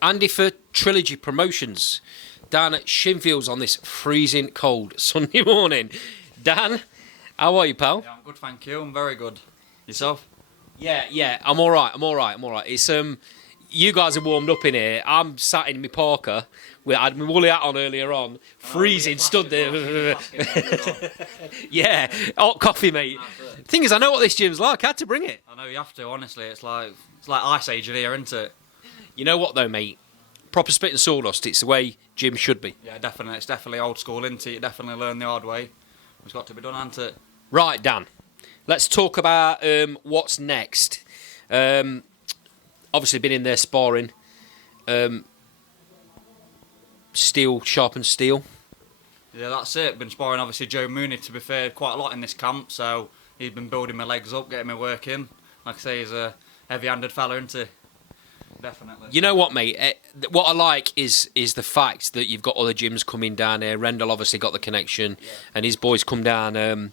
Andy for Trilogy Promotions down at Shinfields on this freezing cold Sunday morning. Dan, how are you, pal? Yeah, I'm good, thank you. I'm very good. Yourself? Yeah, I'm all right. It's you guys are warmed up in here. I'm sat in my parka. I had my woolly hat on earlier on, freezing, stood there. Yeah, hot coffee, mate. Thing is, I know what this gym's like. I had to bring it. I know you have to. Honestly, it's like Ice Age in here, isn't it? You know what though, mate? Proper spit and sawdust. It's the way gym should be. Yeah, definitely. It's definitely old school, isn't it? You definitely learn the hard way. It's got to be done, hasn't it? Right, Dan. Let's talk about what's next. Obviously, been in there sparring. Steel sharpens steel. Yeah, that's it. Been sparring obviously Joe Mooney. To be fair, quite a lot in this camp, so he's been building my legs up, getting me working. Like I say, he's a heavy-handed fella, isn't he? Definitely. You know what, mate? What I like is the fact that you've got other gyms coming down here. Rendell obviously got the connection, and his boys come down, and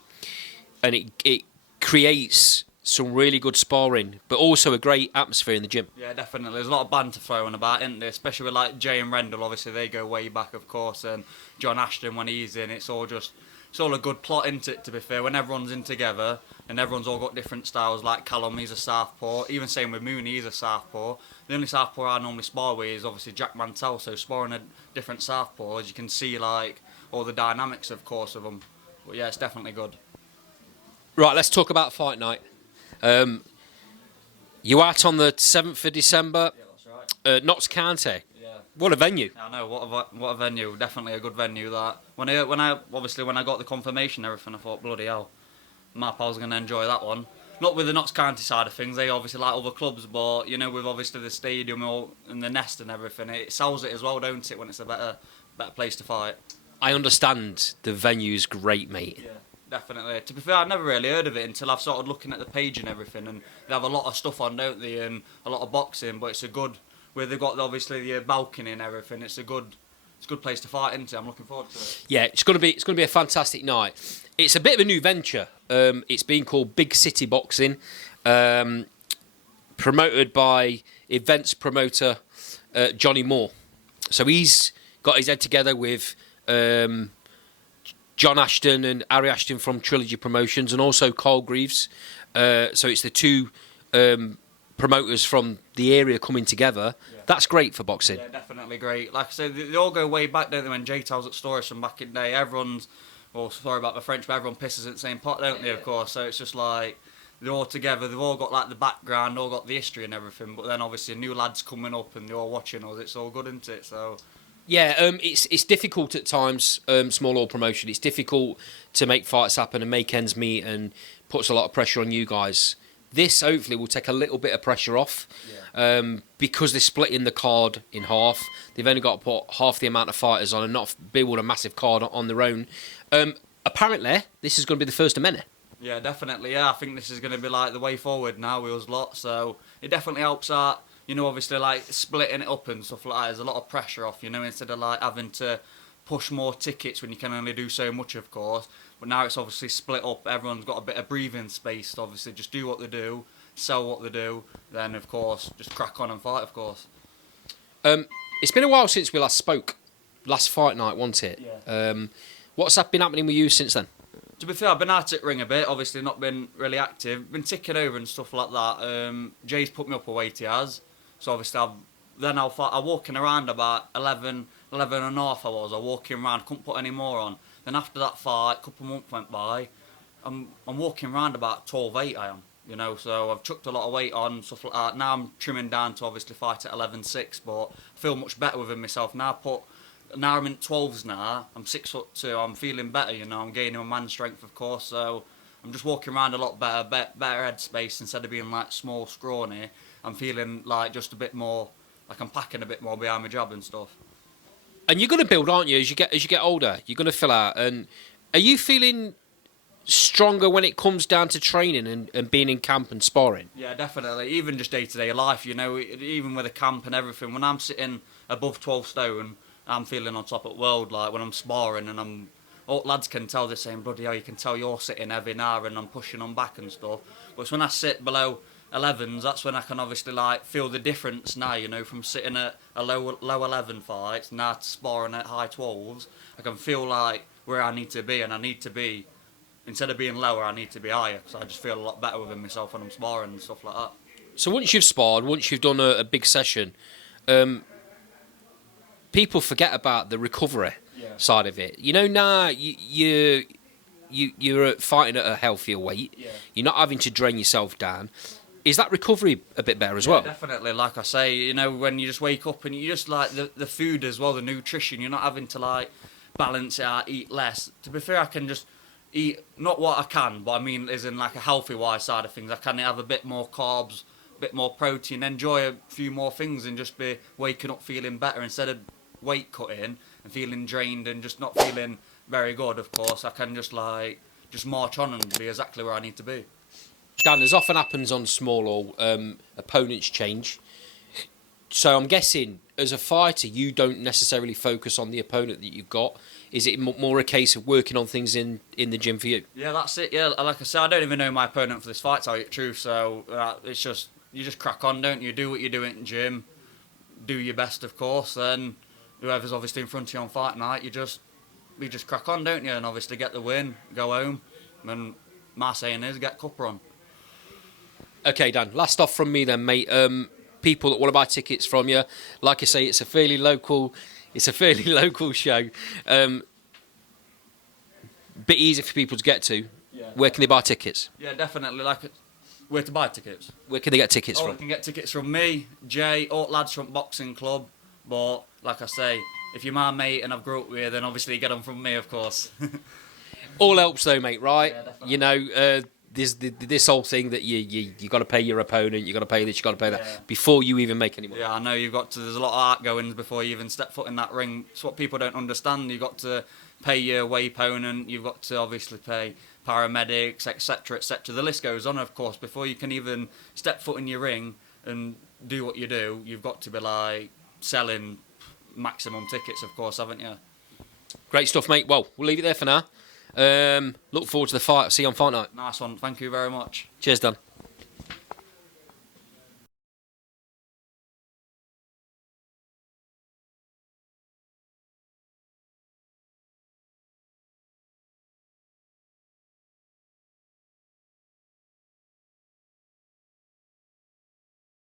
it creates some really good sparring, but also a great atmosphere in the gym. Yeah, definitely. There's a lot of banter throwing about, isn't there? Especially with like Jay and Rendell. Obviously, they go way back, of course, and John Ashton when he's in. It's all a good plot, isn't it? To be fair, when everyone's in together and everyone's all got different styles. Like Callum, he's a southpaw. Even same with Mooney, he's a southpaw. The only southpaw I normally spar with is obviously Jack Mantell. So sparring a different southpaw, as you can see, like all the dynamics, of course, of them. But yeah, it's definitely good. Right, let's talk about fight night. You out on the 7th of December, Yeah, that's right. Notts County. Yeah. What a venue. I know what a venue. Definitely a good venue. That when I got the confirmation and everything, I thought bloody hell, my pal's gonna enjoy that one. Not with the Notts County side of things. They obviously like other clubs, but you know, with obviously the stadium and the nest and everything, it sells it as well, don't it? When it's a better place to fight. I understand the venue's great, mate. Yeah, definitely. To be fair, I've never really heard of it until I've started looking at the page and everything, and they have a lot of stuff on, don't they? And a lot of boxing, but it's a good where they've got obviously the balcony and everything. It's a good place to fight into. I'm looking forward to it. Yeah, it's gonna be a fantastic night. It's a bit of a new venture. It's being called Big City Boxing, promoted by events promoter Johnny Moore. So he's got his head together with John Ashton and Harry Ashton from Trilogy Promotions, and also Carl Greaves. So it's the two promoters from the area coming together. Yeah. That's great for boxing. Yeah, definitely great. Like I said, they all go way back, don't they? When J-Tal was at Storison back in the day, everyone's, well, sorry about the French, but everyone pisses at the same pot, don't they, of course? So it's just like, they're all together, they've all got like the background, all got the history and everything, but then obviously new lads coming up and they're all watching us, it's all good, isn't it? So... Yeah, it's difficult at times, small or promotion. It's difficult to make fights happen and make ends meet, and puts a lot of pressure on you guys. This hopefully will take a little bit of pressure off, because they're splitting the card in half. They've only got to put half the amount of fighters on and not build a massive card on their own. Apparently, this is going to be the first of many. Yeah, definitely. Yeah, I think this is going to be like the way forward now with us lot. So it definitely helps out. You know, obviously, like splitting it up and stuff like that. There's a lot of pressure off. You know, instead of like having to push more tickets when you can only do so much, of course. But now it's obviously split up. Everyone's got a bit of breathing space to obviously just do what they do, sell what they do. Then, of course, just crack on and fight. Of course. It's been a while since we last spoke. Last fight night, wasn't it? Yeah. What's been happening with you since then? To be fair, I've been at it ring a bit. Obviously, not been really active. Been ticking over and stuff like that. Jay's put me up a weight, he has. So obviously, I'm walking around about 11 and a half. I was walking around, couldn't put any more on. Then after that fight, a couple of months went by. I'm walking around about 12.8. I am, you know. So I've chucked a lot of weight on, stuff like that. Now I'm trimming down to obviously fight at 11.6, but I feel much better within myself now. Now I'm in 12s now. I'm 6'2". I'm feeling better, you know. I'm gaining my man strength, of course. So I'm just walking around a lot better headspace instead of being like small, scrawny. I'm feeling like just a bit more, like I'm packing a bit more behind my job and stuff. And you're going to build, aren't you? As you get older, you're going to fill out. And are you feeling stronger when it comes down to training and being in camp and sparring? Yeah, definitely. Even just day-to-day life, you know, even with the camp and everything. When I'm sitting above 12 stone, I'm feeling on top of the world. Like when I'm sparring and lads can tell the same, bloody hell, you can tell you're sitting heavy now and I'm pushing on back and stuff. But it's when I sit below 11s, that's when I can obviously like feel the difference now, you know, from sitting at a low 11 fight now to sparring at high 12s. I can feel like where I need to be, and I need to be, instead of being lower, I need to be higher, because I just feel a lot better within myself when I'm sparring and stuff like that. So once you've sparred, once you've done a big session, people forget about the recovery side of it. You know, now you're fighting at a healthier weight. Yeah. You're not having to drain yourself down. Is that recovery a bit better as well? Definitely, like I say, you know, when you just wake up and you just like the food as well, the nutrition, you're not having to like balance it out, eat less. To be fair, I can just eat, not what I can, but I mean as in like a healthy wise side of things. I can have a bit more carbs, a bit more protein, enjoy a few more things, and just be waking up feeling better instead of weight cutting and feeling drained and just not feeling very good. Of course, I can just march on and be exactly where I need to be. Dan, as often happens on small or opponents change. So I'm guessing, as a fighter, you don't necessarily focus on the opponent that you've got. Is it more a case of working on things in the gym for you? Yeah, that's it. Yeah, like I said, I don't even know my opponent for this fight, to tell you the truth. So it's just, you just crack on, don't you? Do what you do in the gym. Do your best, of course. Then whoever's obviously in front of you on fight night, you just crack on, don't you? And obviously get the win, go home. And my saying is, get cuppa on. Okay, Dan, last off from me then, mate. People that want to buy tickets from you, like I say, it's a fairly local show. Bit easy for people to get to. Yeah. Where can they buy tickets? Yeah, definitely. Where to buy tickets? Where can they get tickets They from? can get tickets from me, Jay, or lads from Boxing Club. But like I say, if you're my mate and I've grew up with you, then obviously you get them from me, of course. All helps though, mate. Right? Yeah, definitely. You know, this whole thing that you got to pay your opponent, you got to pay this, you got to pay that Yeah. before you even make any money. Yeah, I know there's a lot of outgoings before you even step foot in that ring. It's what people don't understand. You've got to pay your away opponent, you've got to obviously pay paramedics, etc., etc. The list goes on, of course. Before you can even step foot in your ring and do what you do, you've got to be like selling maximum tickets, of course, haven't you? Great stuff, mate. Well, we'll leave it there for now. Look forward to the fight. See you on Fight Night. Nice one. Thank you very much. Cheers, Dan.